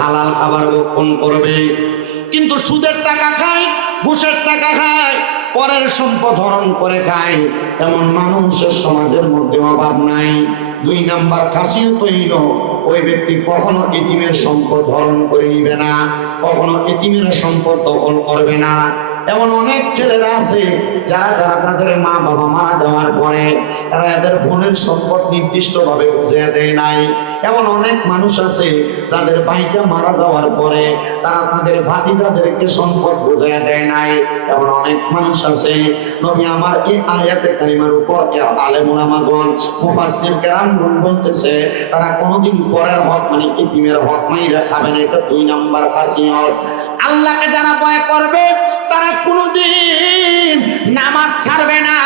হালাল খাবার ভক্ষণ করবে, কিন্তু সুদের টাকা খায়, ঘুষের টাকা খায়, পরের সম্পদ হরণ করে খায়, এমন মানুষের সমাজের মধ্যে অভাব নাই। 2 নাম্বার খাসিয়ত হইল ওই ব্যক্তি কখনো এতিমের সম্পদ হরণ করে নিবে না, কখনো এতিমের সম্পদ দখল করবে না। এমন অনেক ছেলেরা আছে যারা তাদের মা বাবা মারা যাওয়ার পরে তারা এদের বোনের সম্পদ নির্দিষ্ট ভাবে বুঝিয়ে দেয় নাই। এমন অনেক মানুষ আছে যাদের ভাইটা মারা যাওয়ার পরে তারা তাদের ভাতিজাদেরকে সম্পদ বুঝিয়ে দেয় নাই। এমন অনেক মানুষ আছে। নবী আমার এই আয়াতে কারিমার উপর আলেম উলামাগণ মুফাসসির কেরামগণ বলতেছে তারা কোনোদিন পরের হক মানে এতিমের হক মাইরা খাবে না। এটা 2 নাম্বার খাসিয়ত। আল্লাহকে যারা ভয় করবে তারা কোনোদিন নামাজ ছাড়বে না,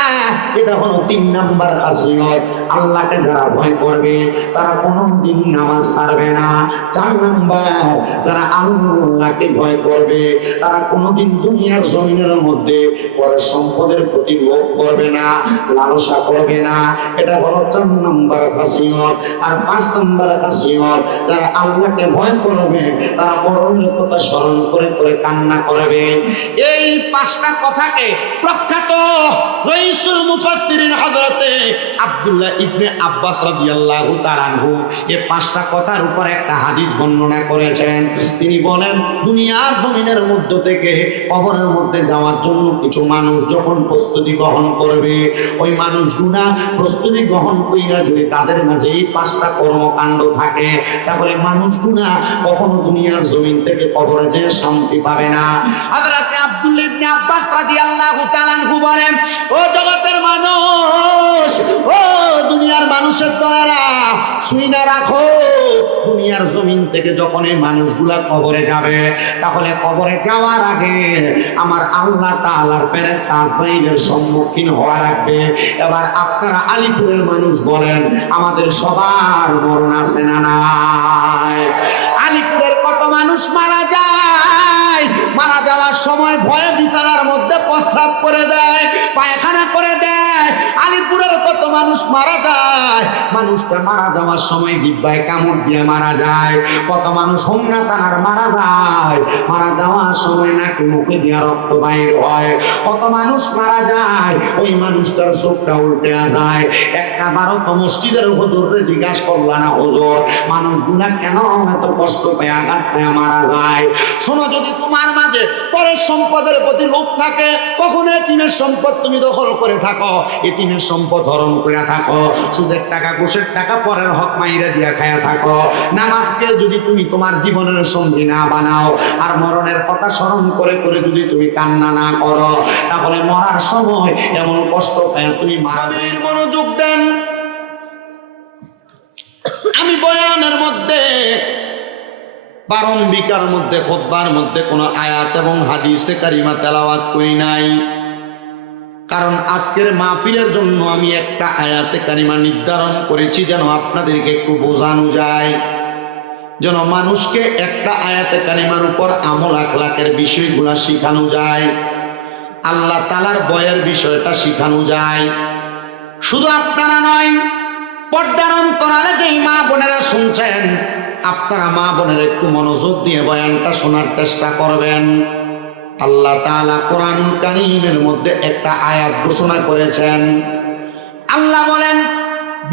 এটা হলো 3 নাম্বার খাসিয়ত। আল্লাহকে যারা ভয় করবে তারা কোনোদিন নামাজ ছাড়বে না। 4 নাম্বার, যারা আল্লাহকে ভয় করবে তারা কোনোদিন দুনিয়ার জমিনের মধ্যে পরের সম্পদের প্রতি লোভ করবে না, লালসা করবে না, এটা হলো 4 নাম্বার খাসিয়ত। আর 5 নাম্বার খাসিয়ত, যারা আল্লাহকে ভয় করবে তারা মরণের কথা স্মরণ করে করে কান্না করবে। এই 5টা কথাকে প্রখ্যাত রাইসুল মুফাসসিরিন হযরতে আব্দুল্লাহ ইবনে আব্বাস রাদিয়াল্লাহু তাআলা আনহু এই 5টা কথার উপর একটা হাদিস বর্ণনা করেছেন। তিনি বলেন দুনিয়ার জমিনের মধ্য থেকে কবরের মধ্যে যাওয়ার জন্য কিছু মানুষ যখন প্রস্তুতি গ্রহণ করবে, ওই মানুষগুলা প্রস্তুতি গ্রহণ কইরা যদি তাদের মাঝে এই 5টা কর্মকাণ্ড থাকে তাহলে মানুষগুলা কখনো দুনিয়ার জমিন থেকে কবরে যেয়ে শান্তি পাবে না। হযরত আব্দুল্লাহ ইবনে আব্বাস রাদিয়াল্লাহু তাআলা আনহু বলেন, ও জগতের মানুষ, ও দুনিয়ার মানুষের দলেরা শুনে রাখো, দুনিয়ার জমিন থেকে যখন এই মানুষগুলা কবরে যাবে তাহলে কবরে যাওয়ার আগে আমার আল্লাহ তাআলার ফেরেশতা আজরাইলের সম্মুখীন হওয়া লাগবে। এবার আপনারা আলিপুরের মানুষ বলেন আমাদের সবার মরণ আছে না নাই? আলিপুরের কত মানুষ মারা যায়, মারা যাওয়ার সময় ভয়ে বিছানার মধ্যে প্রস্রাব করে দেয়, পায়খানা করে দেয়। আলিপুরের কত মানুষ মারা যায়, মানুষটা মারা যাওয়ার সময় জিহ্বায় কামড় দিয়ে মারা যায়। কত মানুষ হোমনা টানার মারা যায়, মারা যাওয়ার সময় নাকি মুখে দিয়ে রক্ত বাইর হয়। কত মানুষ মারা যায়, ওই মানুষটার চোখটা উল্টে যায়। একটা বারো তো মসজিদের হুজুরকে জিজ্ঞাসা করলা না, হুজুর মানুষগুলা কেন এত কষ্ট পেয়ে আঘাত পেয়ে মারা যায়? শোনো, যদি তোমার মাঝে পরের সম্পদের প্রতি লোভ থাকে, কখনো এতিমের সম্পদ তুমি দখল করে থাকো, এতিমের সম্পদ হরণ করে থাকো, সুদের টাকা ঘুষের টাকা পরের হক মাইরা দিয়া খায়া থাকো, নামাজকে যদি তুমি তোমার জীবনের সঙ্গী না বানাও, আর মরণের কথা স্মরণ করে করে যদি তুমি কান্না না করো, তাহলে মরার সময় এমন কষ্ট পেয়ে তুমি মারা যায়। মনোযোগ দেন, আমি বয়ানের মধ্যে প্রারম্ভিকার মধ্যে খুতবার মধ্যে কোনো আয়াত এবং হাদিসে কারিমা তেলাওয়াত করি নাই, কারণ আজকের মাহফিলের জন্য আমি একটা আয়াতে কারিমা নির্ধারণ করেছি যেন আপনাদেরকে একটু বোঝানো যায়, যেন মানুষকে একটা আয়াতে কারিমার উপর আমল আখলাকের বিষয়গুলা শিখানো যায়, আল্লাহ তাআলার ভয়ের বিষয়টা শিখানো যায়। শুধু আপনারা নয়, পর্দার অন্তরালে যেই মা বোনেরা শুনছেন, আপনারা মা বোনের একটু মনোযোগ দিয়ে বয়ানটা শোনার চেষ্টা করবেন। আল্লাহ তাআলা কোরআনুল কারীমের মধ্যে একটা আয়াত ঘোষণা করেছেন। আল্লাহ বলেন,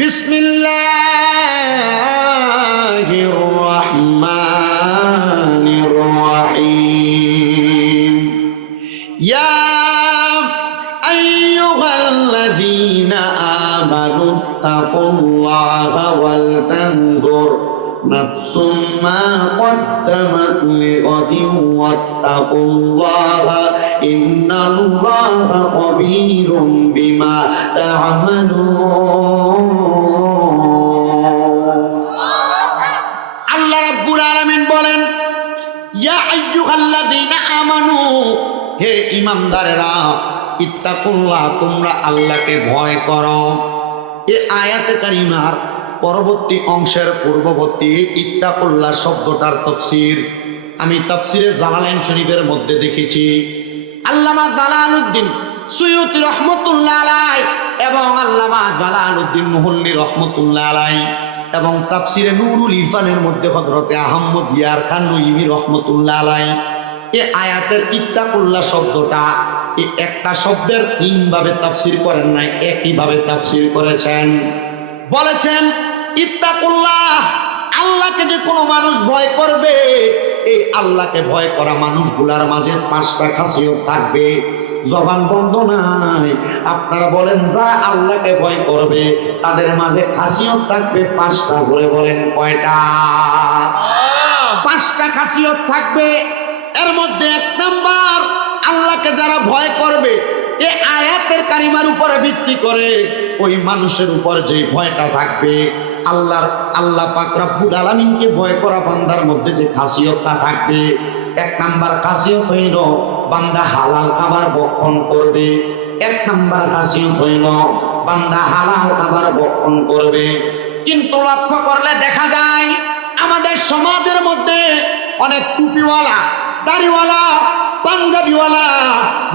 বিসমিল্লাহির রাহমানির রাহিম, ইয়া আইয়ুহাল্লাযীনা আমানু তাকুল্লাহা ওয়াল তানজুর নাফসুম মা কদ্দামাত লিগাদিন ওয়াত্তাকুল্লাহা ইন্নাল্লাহা খাবীরুম বিমা তা'মালুন। আল্লাহ রাব্বুল আলামিন বলেন, ইয়া আইয়ুহাল্লাযীনা আমানু, হে ঈমানদারেরা, ইত্তাকুল্লাহ, তোমরা আল্লাহকে ভয় করো। এই আয়াতে কারিমার পরবর্তী অংশের পূর্ববর্তী ইত্তাকুল্লাহ শব্দটার তাফসীর আমি তাফসীরে জালালাইন শরীফের মধ্যে দেখেছি। আল্লামা জালালউদ্দিন সুয়ুতী রাহমাতুল্লাহ আলাইহি এবং আল্লামা জালালউদ্দিন মুহল্লী রাহমাতুল্লাহ আলাইহি এবং তাফসিরে নুরুল ইরফানের মধ্যে হযরতে আহমদ ইয়ার খান নঈমী রাহমাতুল্লাহ আলাইহি এই আয়াতের ইত্তাকুল্লাহ শব্দটা এই একটা শব্দের তিনভাবে তাফসির করেন নাই, একইভাবে তাফসির করেছেন। বলেছেন ইত্তাকুল্লাহ, আল্লাহকে যে কোনো মানুষ ভয় করবে, এই আল্লাহকে ভয় করা মানুষগুলার মাঝে পাঁচটা খাসিয়ত থাকবে। জবান বন্ধ নাই, আপনারা বলেন যারা আল্লাহকে ভয় করবে তাদের মাঝে খাসিয়ত থাকবে পাঁচটা। করে বলেন কয়টা? পাঁচটা খাসিয়ত থাকবে। এর মধ্যে এক নাম্বার, আল্লাহকে যারা ভয় করবে এই আয়াতের কারিমার উপরে ভিত্তি করে ওই মানুষের উপর যে ভয়টা থাকবে, আল্লাহ পাক রব্বুল আলামিনকে ভয় করা বান্দার মধ্যে যে খাসিয়তটা থাকবে, এক নাম্বার খাসিয়ত হইল বান্দা হালাল খাবার ভক্ষণ করবে। এক নাম্বার খাসিয়ত হইল বান্দা হালাল খাবার ভক্ষণ করবে। কিন্তু লক্ষ্য করলে দেখা যায় আমাদের সমাজের মধ্যে অনেক টুপিওয়ালা, দাড়িওয়ালা, পাঞ্জাবিওয়ালা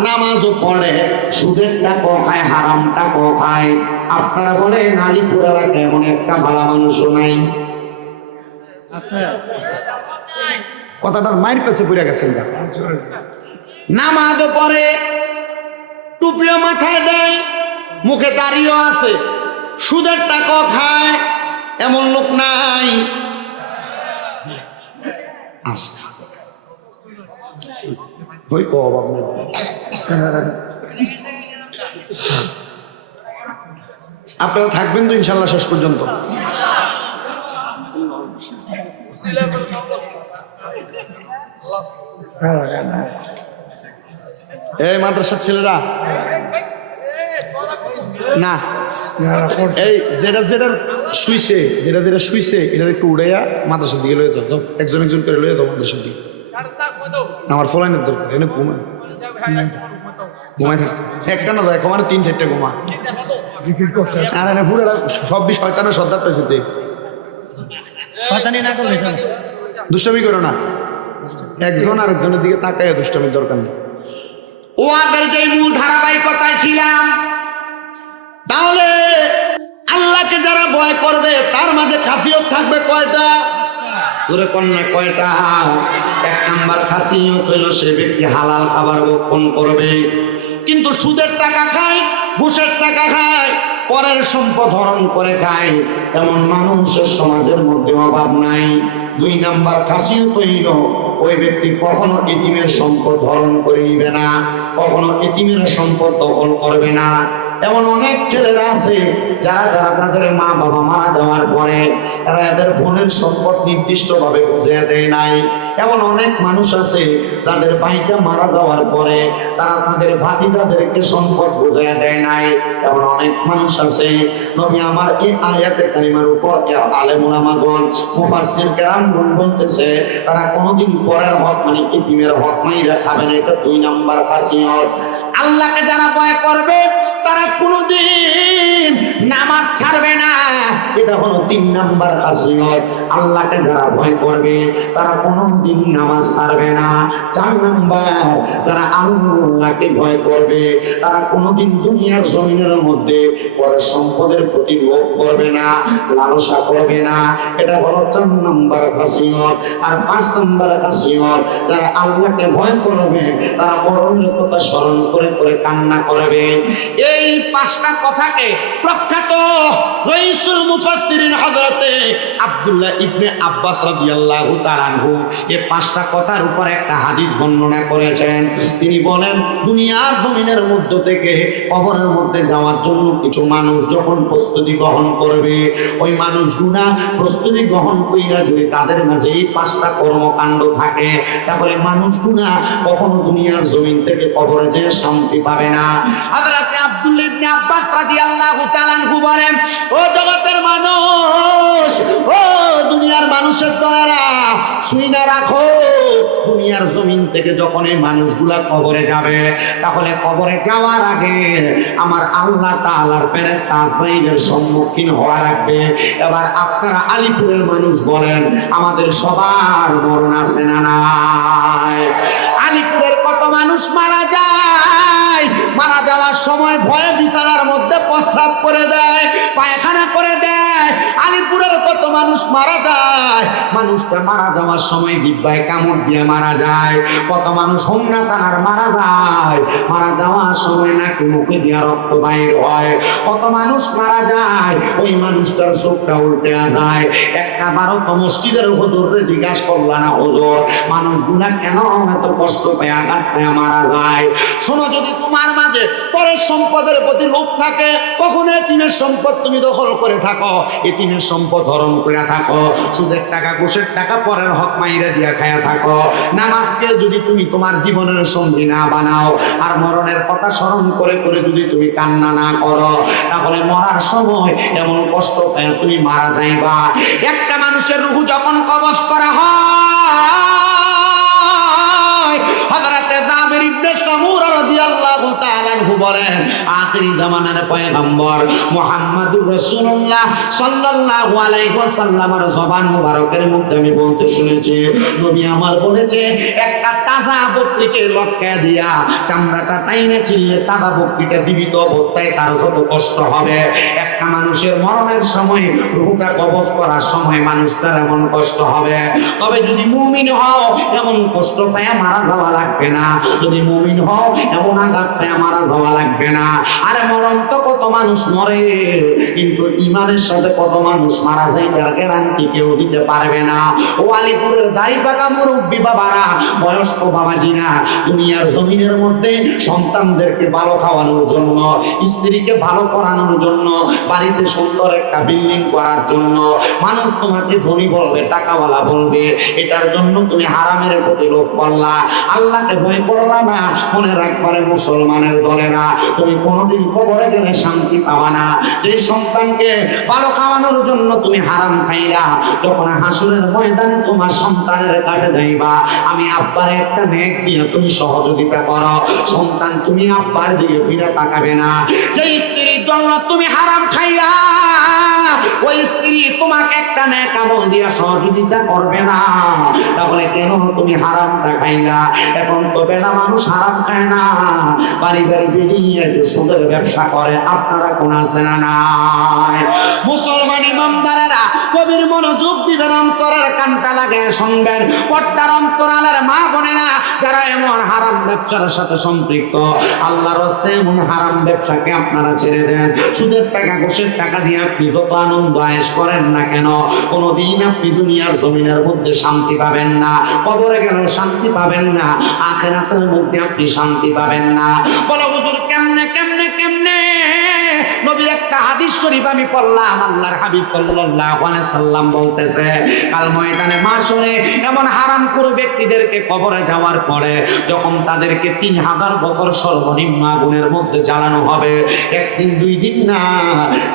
নামাজও পড়ে, সুদের টাকা খায়, হারাম টাকা খায়। আপনারা বলেন আলিপুর এলাকায় এমন একটা ভালো মানুষও নাই? কথাটার মায়ের কাছে পড়ে গেছেন। নামাজও পড়ে, টুপিও মাথায় দেয়, মুখে দাড়িও আছে, সুদের টাকা খায়, এমন লোক নাই? আছে। আপনারা থাকবেন তো ইনশাল্লাহ শেষ পর্যন্ত? এই মাদ্রাসার ছেলেরা না, এই যেটা শুইছে, যেটা শুইছে এটা একটু উড়াইয়া মাদ্রাসার দিকে লয়ে যাও, একজন একজন করে লয়ে যাও মাদ্রাসার দিকে। আমার ফলাইনের দরকার, এনে ঘুমায় থাকে একটা না, দেখো মানে 3-4টা ঘুমা। আর এনে পুরো সব শয়তানের সর্দার পেয়েছে, দুষ্টামি করো না, একজন আরেকজনের দিকে তাকাইয়া দুষ্টামির দরকার নেই। ওদের যে মূল ধারাবাহিকতায় ছিলাম, তাহলে আল্লাহকে যারা ভয় করবে তার মাঝে খাসিয়ত থাকবে কয়টা? তোরে কন্যা কয়টা? এক নাম্বার খাসিয়ত হইল সে ব্যক্তি হালাল খাবার ভক্ষণ করবে, কিন্তু সুদের টাকা খায়, ঘুষের টাকা খায়, পরের সম্পদ হরণ করে খায়, এমন মানুষের সমাজের মধ্যে অভাব নাই। দুই নাম্বার খাসিয়ত হইল ওই ব্যক্তি কখনো এতিমের সম্পদ হরণ করে নিবে না, কখনো এতিমের সম্পদ দখল করবে না। এমন অনেক ছেলেরা আছে যারা তাদের মা বাবা মারা যাওয়ার পরে এরা এদের বোনের সম্পদ নির্দিষ্ট ভাবে বুঝিয়ে দেয় নাই। এমন অনেক মানুষ আছে যাদের ভাইটা মারা যাওয়ার পরে তারা তাদের ভাতিজাদেরকে সম্পদ বুঝিয়ে দেয় নাই। এমন অনেক মানুষ আছে। নবী আমার এই আয়াতে কারিমার উপর আলেম উলামাগণ, মুফাসসির কেরামগণ বলতেছে তারা কোনোদিন পরের হক মানে এতিমের হক মাইরা খাবে না। এটা 2 নাম্বার খাসিয়ত। আল্লাহকে যারা ভয় করবে তারা কোনোদিন নামাজ ছাড়বে না, এটা হলো 3 নাম্বার খাসিয়ত। আল্লাহকে যারা ভয় করবে তারা কোনোদিন নামাজ ছাড়বে না। 4 নাম্বার, যারা আল্লাহকে ভয় করবে তারা কোনোদিন দুনিয়ার জমিনের মধ্যে পরের সম্পদের প্রতি লোভ করবে না, লালসা করবে না, এটা হলো 4 নাম্বার খাসিয়ত। আর 5 নাম্বার খাসিয়ত, যারা আল্লাহকে ভয় করবে তারা মরণের কথা স্মরণ করে করে কান্না করবে। এই 5টা কথাকে প্রখ্যাত রাইসুল মুফাসসিরিন হযরতে আব্দুল্লাহ ইবনে আব্বাস রাদিয়াল্লাহু তাআলা আনহু এই 5টা কথার উপর একটা হাদিস বর্ণনা করেছেন। তিনি বলেন দুনিয়ার জমিনের মধ্য থেকে কবরের মধ্যে যাওয়ার জন্য কিছু মানুষ যখন প্রস্তুতি গ্রহণ করবে, ওই মানুষগুলা প্রস্তুতি গ্রহণ কইরা যদি তাদের মাঝে এই 5টা কর্মকাণ্ড থাকে তাহলে মানুষগুলা কখনো দুনিয়ার জমিন থেকে কবরে যেয়ে শান্তি পাবে না। হযরত আব্দুল্লাহ ইবনে আব্বাস রাদিয়াল্লাহু তাআলা আনহু বলেন, ও জগতের মানুষ, ও দুনিয়ার মানুষের দলেরা, শুনে রাখো, দুনিয়ার জমিন থেকে যখন এই মানুষগুলা কবরে যাবে তাহলে কবরে যাওয়ার আগে আমার আল্লাহ তাআলার ফেরেশতা আজরাইলের সম্মুখীন হওয়া লাগবে। এবার আপনারা আলিপুরের মানুষ বলেন, আমাদের সবার মরণ আছে না নাই? আলিপুরের কত মানুষ মারা যায়, মারা যাওয়ার সময় ভয়ে বিছানার মধ্যে প্রস্রাব করে দেয়, পায়খানা করে দেয়, আলিপুরের কত মানুষ মারা যায়, মানুষটা মারা যাওয়ার সময় জিহ্বায় কামড় দিয়ে মারা যায়। কত মানুষ হোমনা টানার মারা যায়, মারা যাওয়ার সময় নাকি মুখে দিয়ে রক্ত বাইর হয়। কত মানুষ মারা যায়, ওই মানুষটার চোখটা উল্টে যায়। একটা বারো তো মসজিদের হুজুরে জিজ্ঞাসা করলা না, হুজুর মানুষগুলা কেন এত কষ্ট পেয়ে আঘাত পেয়ে মারা যায়? শোনো, যদি তোমার মাঝে পরের সম্পদের প্রতি লোভ থাকে, কখনো এতিমের সম্পদ তুমি দখল করে থাকো, এতিমের সম্পদ হরণ করে থাকো, সুদের টাকা ঘুষের টাকা পরের হক মাইরা দিয়া খায়া থাকো, নামাজকে যদি তুমি তোমার জীবনের সঙ্গী না বানাও, আর মরণের কথা স্মরণ করে করে যদি তুমি কান্না না করো, তাহলে মরার সময় এমন কষ্ট পেয়ে তুমি মারা যাইবা। একটা মানুষের রূহ যখন কবজ করা হয়, হযরতে জাবির ইবনে সামুরা রাদিয়াল্লাহু তাআলা আনহু বলেন, আখিরি জামানার পয়গম্বর মুহাম্মদুর রাসূলুল্লাহ সাল্লাল্লাহু আলাইহি ওয়াসাল্লামের জবান মুবারকের মধ্যে আমি বলতে শুনেছি, নবী আমার বলেছে, একটা তাজা বকরিকে লটকায় দিয়া চামড়াটা টাইনে চিনলে তাজা বকরিটা জীবিত অবস্থায় তার যত কষ্ট হবে, একটা মানুষের মরণের সময় রূহটা কবজ করার সময় মানুষটার এমন কষ্ট হবে। তবে যদি মুমিন হও, এমন কষ্ট পেয়ে মারা যাওয়া লাগবে না। যদি মুমিন হও, এমন আঘাত পেয়ে মারা যাওয়া লাগবে না। আরে মরণ তো কত মানুষ মরে, কিন্তু ইমানের সাথে কত মানুষ মারা যায় তার গ্যারান্টি কেউ দিতে পারবে না। ও আলিপুরের দাড়ি পাকা মুরব্বী বাবারা, বয়স্ক বাবাজিরা, দুনিয়ার জমিনের মধ্যে সন্তানদেরকে ভালো খাওয়ানোর জন্য, স্ত্রীকে ভালো করানোর জন্য, বাড়িতে সুন্দর একটা বিল্ডিং করার জন্য মানুষ তোমাকে ধনী বলবে, টাকাওয়ালা বলবে, এটার জন্য তুমি হারামের প্রতি লোভ করলা, আল্লাহকে ভয় করলা না। মনে রাখবারে মুসলমানের দলে না, তুমি কোনোদিন কবরে গেলে শান্তি পাবা না। যে সন্তানকে ভালো খাওয়ানোর জন্য তুমি হারাম খাইলা, যখন হাসরের ময়দানে তোমার সন্তানের কাছে যাইবা, আমি আব্বার একটা নেক দিয়ে তুমি সহযোগিতা করো, সন্তান তুমি আব্বার দিকে ফিরে তাকাবে না। যে স্ত্রীর জন্য তুমি হারাম খাইলা, ওই স্ত্রী তোমাকে একটা নেক আমল দিয়ে সহযোগিতা করবে না, তাহলে কেন তুমি হারামটা খাইলা? এখন তো বেড়া মানুষ হারাম খায় না, বাড়ি বাড়ি বেরিয়ে সুদের ব্যবসা করে, আপনারা কোন আছে না নাই? মুসলমান ইমামদারেরা কবির মনোযোগ দিবেন, অন্তরের কানটা লাগে শুনবেন, পর্দার অন্তরালের মা বোনেরা যারা এমন হারাম ব্যবসার সাথে সম্পৃক্ত, আল্লাহর রাস্তে এমন হারাম ব্যবসাকে আপনারা ছেড়ে দেন। সুদের টাকা ঘুষের টাকা দিয়ে আপনি যত আনন্দ আয়েশ করেন না কেন, কোনোদিন আপনি দুনিয়ার জমিনের মধ্যে শান্তি পাবেন না, কবরে গেলেও শান্তি পাবেন না, আখিরাতের মধ্যে আপনি শান্তি পাবেন না। বলো হুজুর কেমনে কেমনে কেমনে? নবীর একটা হাদিস শরীফ আমি পড়লাম, আল্লাহর হাবিব সাল্লাল্লাহু আলাইহি সাল্লাম বলতেছে, কাল ময়দানে মাশরে এমন হারামখোর ব্যক্তিদেরকে কবরে যাওয়ার পরে যখন তাদেরকে 3000 বছর সর্বনিম্ন আগুনের মধ্যে জ্বালানো হবে, একদিন দুই দিন না,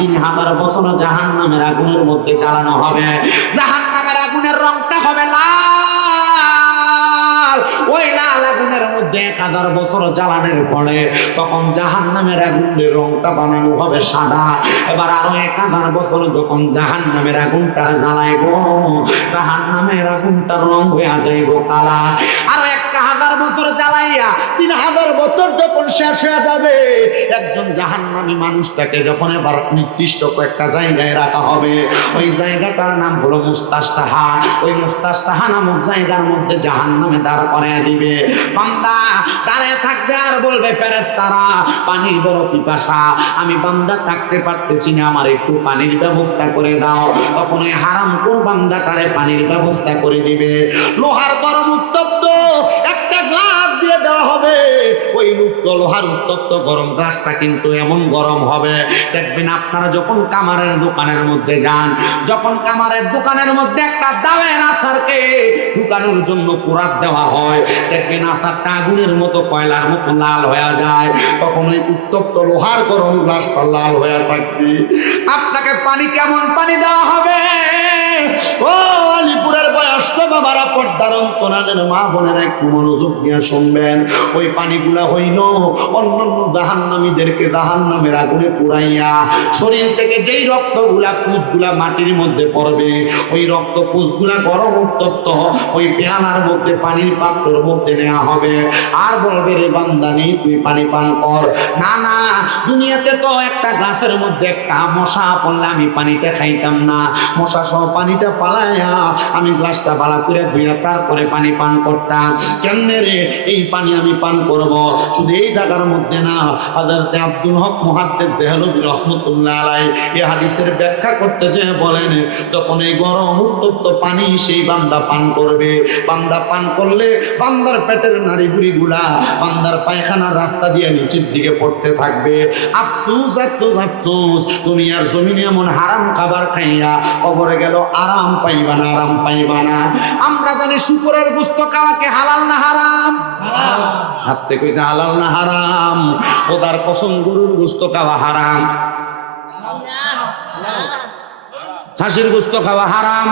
3000 বছর জাহান্নামের আগুনের মধ্যে জ্বালানো হবে। জাহান্নামের আগুনের রংটা হবে লাল, ওই লাল আগুনের মধ্যে 1000 বছর জ্বালানোর পরে তখন জাহান্নামের আগুনের রংটা বানানো হবে সাদা। এবার আরো 1000 বছর যখন জাহান্নামের আগুনটা জ্বালাইব, জাহান্নামের আগুনটার রং হয়ে যাইব কালা। আরো 1000 বছর জ্বালাইয়া 3000 বছর যখন শেষ হয়ে যাবে, একজন জাহান্নামী মানুষটাকে যখন এবার নির্দিষ্ট একটা জায়গায় রাখা হবে, ওই জায়গাটার নাম হলো মুস্তাশতাহা। ওই মুস্তাশতাহা নামক জায়গার মধ্যে জাহান্নামে দাঁড় করায় দিবে। বান্দা দাঁড়ায় থাকবে আর বলবে, ফেরেশতারা পানির বড় পিপাসা, আমি বান্দা থাকতে পারতেছি না, আমার একটু পানির ব্যবস্থা করে দাও। তখন ওই হারামখোর বান্দাটারে পানির ব্যবস্থা করে দিবে। লোহার গরম উত্তপ্ত একটা গ্লাস দিয়ে দেওয়া হবে, ওই লোহার উত্তপ্ত গরম গ্লাসটা কিন্তু এমন গরম হবে, দেখবেন আপনারা যখন কামারের দোকানের মধ্যে যান, যখন কামারের দোকানের মধ্যে একটা দাওয়ের আচারকে ঢুকানোর জন্য কুরাত দেওয়া হয়, দেখবেন আচারটা আগুনের মতো কয়লার মতো লাল হয়ে যায়, তখন ওই উত্তপ্ত লোহার গরম গ্লাসটা লাল হয়ে থাকবে। আপনাকে পানি কেমন পানি দেওয়া হবে? ও আলিপুরের বয়স বয়স্ক বাবারা, পর্দার অন্তরালের মা বোনেরা একটু মনোযোগ দিয়ে শুনবেন। ওই পানিগুলা হইল অন্যান্য জাহান্নামীদেরকে জাহান্নামের আগুনে পুরাইয়া শরীর থেকে যেই রক্তগুলা পুষগুলা মাটির মধ্যে পড়বে, ওই রক্ত পুষগুলা গরম উত্তপ্ত ওই পেয়ালার মধ্যে পানির পাত্রের মধ্যে নেওয়া হবে। আর বলবে, রে বান্দানি তুই পানি পান কর। না না, দুনিয়াতে তো একটা গ্লাসের মধ্যে একটা মশা পড়লে আমি পানিটা খাইতাম না, মশা সহ পানিটা পালাইয়া আমি গ্লাসটা ভালো করে ধুইয়া তারপরে পানি পান করতাম। কেমনে রে এই পানি আমি পান করব? শুধু এই জায়গার মধ্যে না, হযরত আব্দুল হক মুহাদ্দিস দেহলভী রাহমাতুল্লাহ আলাইহি এই হাদিসের ব্যাখ্যা করতে যে বলেন, যখন এই গরম উত্তপ্ত পানি সেই বান্দা পান করবে, বান্দা পান করলে বান্দার পেটের নাড়িভুড়িগুলা বান্দার পায়খানার রাস্তা দিয়ে নিচের দিকে পড়তে থাকবে। আফসোস আফসোস আফসোস, দুনিয়ার জমিনে এমন হারাম খাবার খাইয়া কবরে গেল আরাম পাইবা না, আরাম পাইবা না। আমরা জানি শুকরের গোশত খাওয়াকে হালাল না হারাম? আস্তে কইতে হালাল না হারাম? খোদার কসম, গরুর গোশত খাওয়া হারাম, খাসির গোশত খাওয়া হারাম,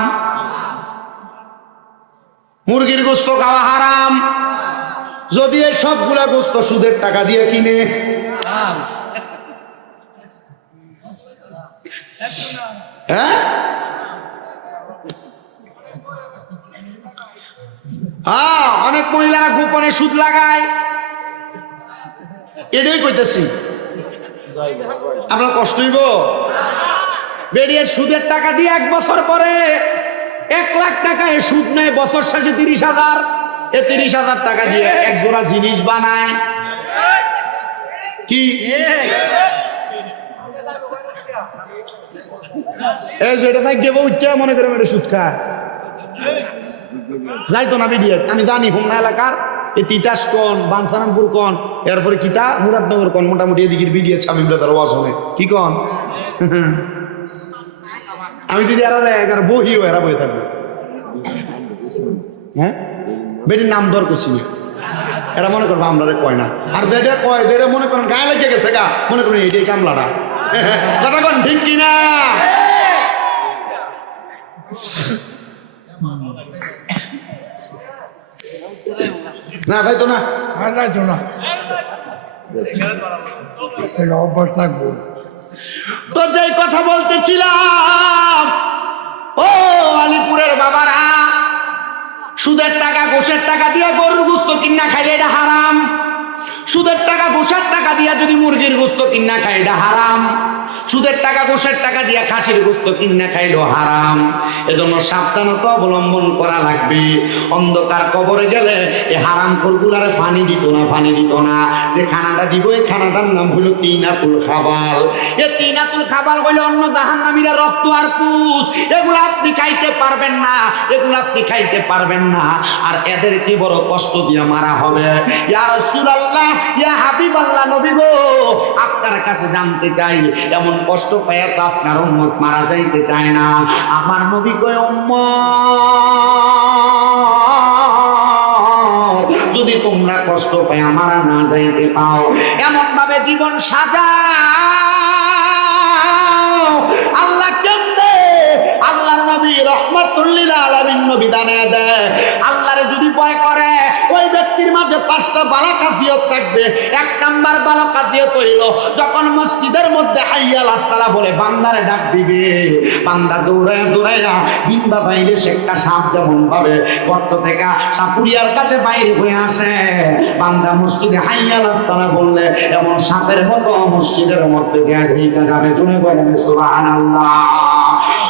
মুরগির গোশত খাওয়া হারাম। যদি এই সবগুলা গোশত সুদের টাকা দিয়ে কিনে, হ্যাঁ অনেক মহিলারা গোপনে সুদ লাগায়, এটাই কইতেছি। আপনার কষ্ট হইব? বেরিয়ে সুদের টাকা দিয়ে 1 বছর পরে 1 লাখ টাকায় সুদ নেয়, বছর শেষে 30,000। এ 30,000 টাকা দিয়ে এক জোড়া জিনিস বানায়। কি এটা দেবো উঠে মনে করে মেরে সুদ খায়, যাইতো না বিডিয়ে। আমি জানি হোমনা এলাকার এই তিতাস কোন, বানসারামপুর কোন, এরপরে কিতা মুরাদনগর কোন, মোটামুটি এদিকে বিডিয়ে ছামিম ব্রাদার ওয়াজ হবে। কি কোন? আমি যদি এরা বহিও এরা বয়ে থাকবো। হ্যাঁ, বেটির নাম দর করছি এরা মনে করবো আমরা কয় না। আর যেটা কয়, যেটা মনে করেন গায়ে লেগে গেছে গা, মনে করেন এটাই কামলাটা। কথা কোন ঠিক কিনা? না ভাই তো না, যাইতো না, অভ্যাস থাকবো। তো যেই কথা বলতেছিলাম, ও আলিপুরের বাবারা, সুদের টাকা ঘুষের টাকা দিয়ে গরুর গোশত কিনা খাইলে এটা হারাম। সুদের টাকা ঘুষের টাকা দিয়া যদি মুরগির গোশত কিনা খাই এটা হারাম। সুদের টাকা ঘুষের টাকা দিয়া খাসির গোশত কিনা খাইলেও হারাম। এজন্য সাবধানতা অবলম্বন করা লাগবে। অন্ধকার কবরে গেলে এই হারাম খোরগুলারে ফানি দিত না, ফানি দিত না। যে খানাটা দিব এই খানাটার নাম হইল তিনাতুল খাবাল। এই তিনাতুল খাবাল হইলে অন্য জাহান্নামীরা রক্ত আর পুষ, এগুলো আপনি খাইতে পারবেন না, এগুলো আপনি খাইতে পারবেন না। আর এদেরকে বড় কষ্ট দিয়ে মারা হবে। ইয়া রাসূলুল্লাহ, ইয়া হাবিবাল্লাহ, নবী গো, আপনার কাছে জানতে চাই, এমন কষ্ট পায় তো আপনার উম্মত মারা যাইতে চায় না। আমার নবী কয়, উম্মত যদি তোমরা কষ্ট পায় আমার না যাইতে পাও, এমন ভাবে জীবন সাজাও। আল্লাহ কেমনে? আল্লাহর নবী রাহমাতুল লিল আলামিন নবী জানায়া দেয়, আল্লাহরে যদি ভয় করে ওই ব্যক্তির মাঝে 5টা বালা কাফিয়ত থাকবে। 1 নাম্বার বালা কাফিয়ত হইল যখন মসজিদের মধ্যে হাইয়া আলাস সালাহ বলে বান্দারে ডাক দিবে, বান্দা দৌড়ায় দৌড়াইয়া বিন্দা পাইলে সে একটা সাপ যেমন ভাবে গর্ত থেকে সাপুরিয়ার কাছে বাইরে হয়ে আসে, বান্দা মসজিদে হাইয়া আলাস সালাহ বললে এমন সাপের মতো মসজিদের মধ্যে দিয়ে ঢুকে যাবে। তুমি বলেন সুবহানাল্লাহ।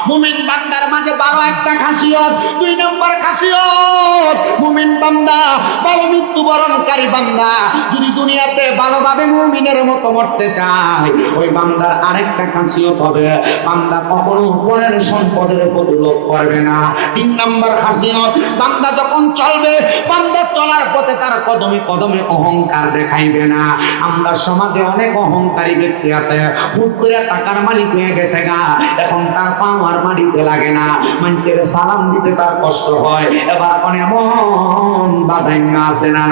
মুমিন বান্দার মাঝে ভালো একটা খাসিয়ত। 2 নম্বর খাসিয়ত, মুমিন বান্দা ভালো মৃত্যুবরণকারী বান্দা যদি দুনিয়াতে ভালোভাবে মুমিনের মতো মরতে চায়, ওই বান্দার আরেকটা খাসিয়ত হবে, বান্দা কখনো পরের সম্পদের প্রতি লোভ করবে না। 3 নম্বর খাসিয়ত, বান্দা যখন চলবে, বান্দা চলার পথে তার কদমে কদমে অহংকার দেখাইবে না। আমরা সমাজে অনেক অহংকারী ব্যক্তি আছে, হুট করে টাকার মালিক হয়ে গেছে গা, এখন তার পাওয়ার মাটিতে লাগে না, মানুষের সালাম দিতে তার কষ্ট হয়। এবার এমন বাদাইম্য আছে না?